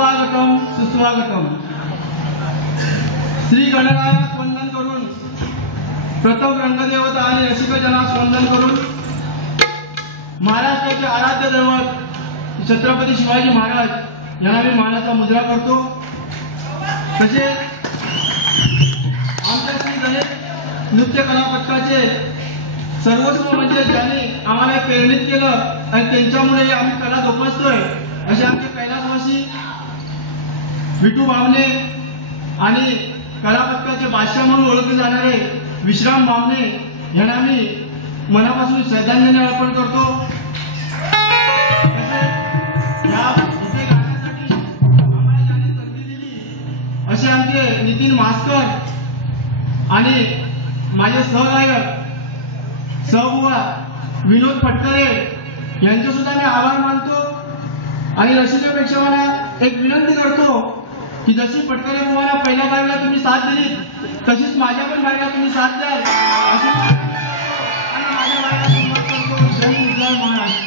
सुस्वागतम सुस्वागतम। श्री गणरायास वंदन करून, प्रथम रंगदेवता आणि रसिकजनास वंदन करून, महाराष्ट्राचे आराध्य दैवत छत्रपती शिवाजी महाराज यांना मी मानाचा मुद्रा करतो। तसेच आमच्या श्री गणेश नृत्य कला पथकाचे सर्वस्व म्हणजे ज्यांनी आम्हाला प्रेरित केलं आणि त्यांच्यामुळे आम्ही कला जोपासतोय असे आमचे कैलासवासी विठू बामणे आणि कला पथकाचे बादशाह म्हणून ओळखले जाणारे विश्राम बामणे यांना मी मनापासून श्रद्धांजली अर्पण करतो। या इथे गाण्यासाठी आम्हाला ज्यांनी संधी दिली असे आमचे नितीन मास्तर आणि माझे सहगायक सहबुवा विनोद फटकरे यांचे सुद्धा मी आभार मानतो। आणि रसिकेपेक्षा मला एक विनंती करतो की जशी फटकरे बुवाला पहिल्या बारीला तुम्ही साथ दिली तशीच माझ्या पण बारीला तुम्ही साथ द्याल अशी आणि माझ्या बारीला सुरुवात करतो। जय हिंद जय महाराष्ट्र।